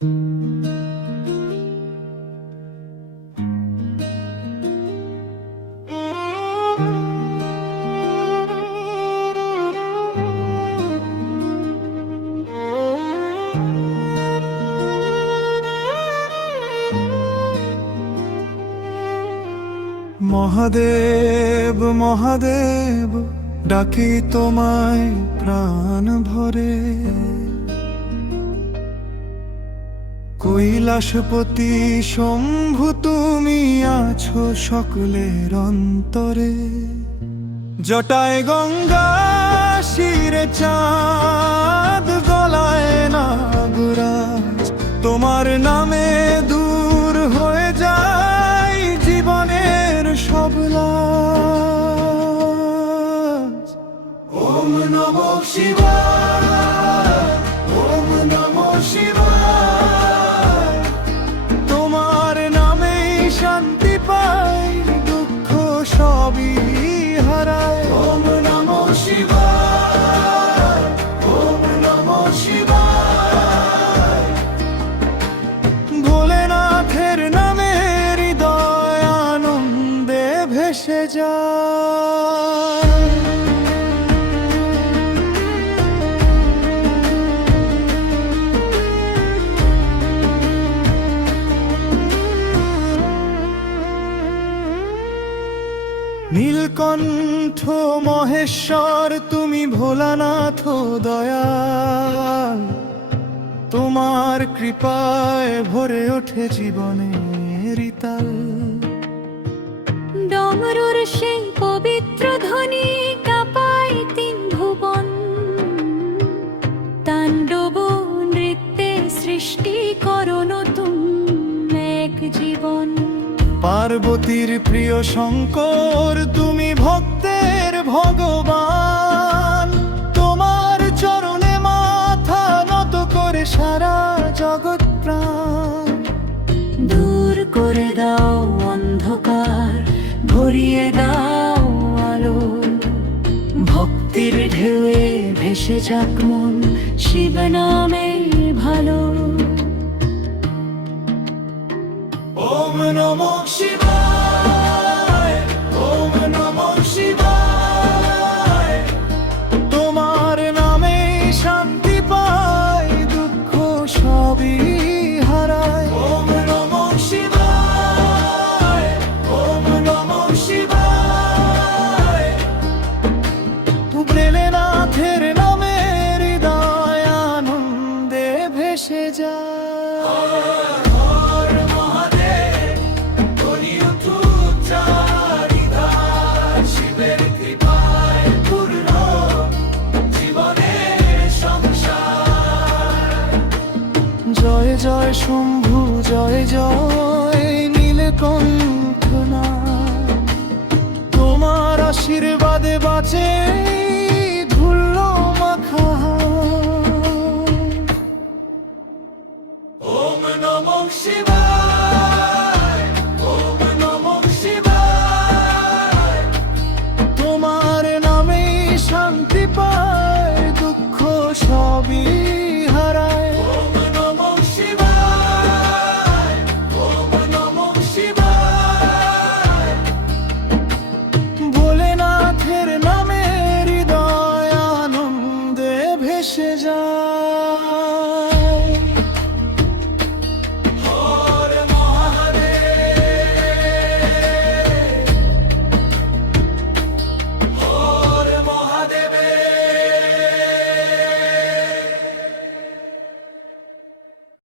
মহাদেব মহাদেব ডাকি তোমায় প্রাণ ভরে, কৈলাসপতি শম্ভু তুমি আছো সকলের অন্তরে। জটায় গঙ্গা শিরে চাঁদ গলায় নাগরাজ, তোমার নামে দূর হয়ে যায় জীবনের সব লাজ। ওম নমঃ শিবায়, ওম নমঃ শিবায়, তোমার নামেই শান্তি পাই, দুঃখ সবই হারায়। ওম নমঃ শিবায়, ওম নমঃ শিবায়, ভোলেনাথের নামে হৃদয় আনন্দে ভেসে যায়। নীলকণ্ঠ মহেশ্বর তুমি ভোলানাথ দয়াল, তোমার কৃপায় ভরে ওঠে জীবনের তাল। ডমরুর সেই পবিত্র ধ্বনি কাঁপায় তিন ভুবন, তাণ্ডব নৃত্যে সৃষ্টি করো নতুন এক জীবন। পার্বতীর প্রিয় শঙ্কর তুমি ভক্তের ভগবান, তোমার চরণে মাথা নত করে সারা জগৎ প্রাণ। দূর করে দাও অন্ধকার, ভরিয়ে দাও আলো, ভক্তির ঢেউয়ে ভেসে যাক মন শিব নামে ভালো। ওম নমঃ শিবায়, ওম নমঃ শিবায়, তোমার নামে শান্তি পাই, দুঃখ সবই হারায়। ওম নমঃ শিবায়, ওম নমঃ শিবায়, ভোলেনাথের নামে হৃদয় আনন্দে ভেসে যায়। জয় জয় শম্ভু জয় জয় নীলকণ্ঠ নাথ, তোমার আশীর্বাদে বাঁচে ধুলো মাখা। ওম নমঃ শিবায়।